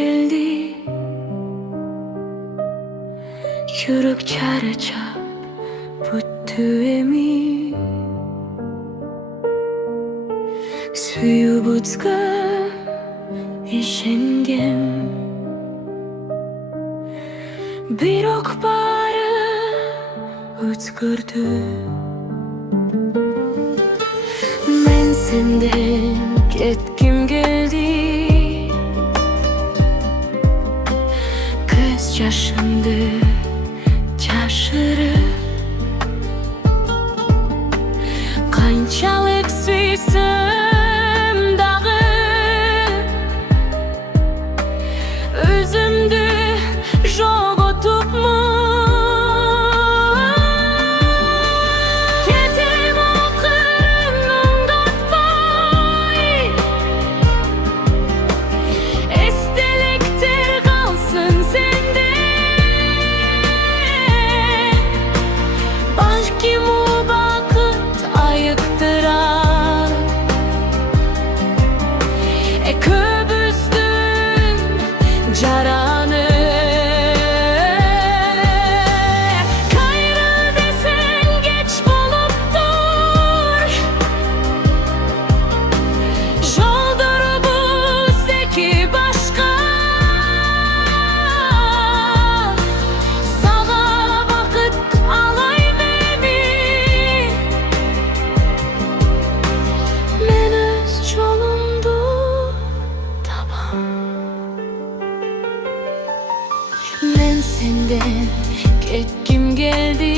geldi, yürek charachab buttu emi, suyub o'tgan ishongim, biroq bari o'zgardi. Men sendan ketgim keldi, ko'z yoshimni yashirib, qanchalik suysam dag'i o'zimni yo'qotibman. Jarani kayra desen geç buluptur, yoldur bu zeki başka. Sana vakit alayım men öz yolumdu tabam. Men senden ketgim keldi,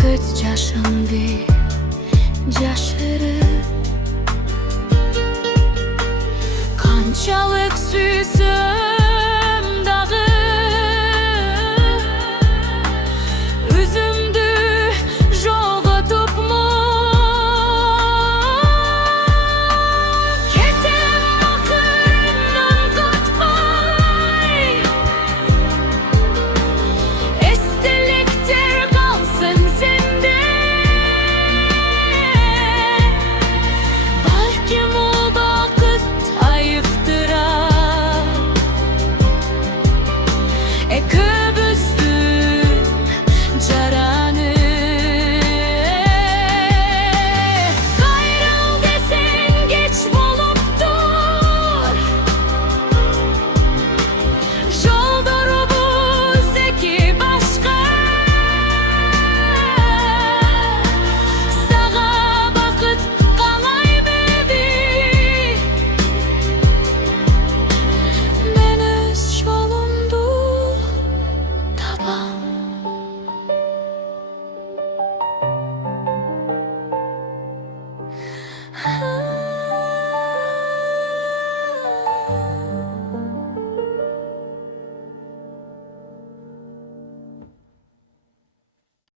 ko'z yoshimni yashirib, qanchalik suysam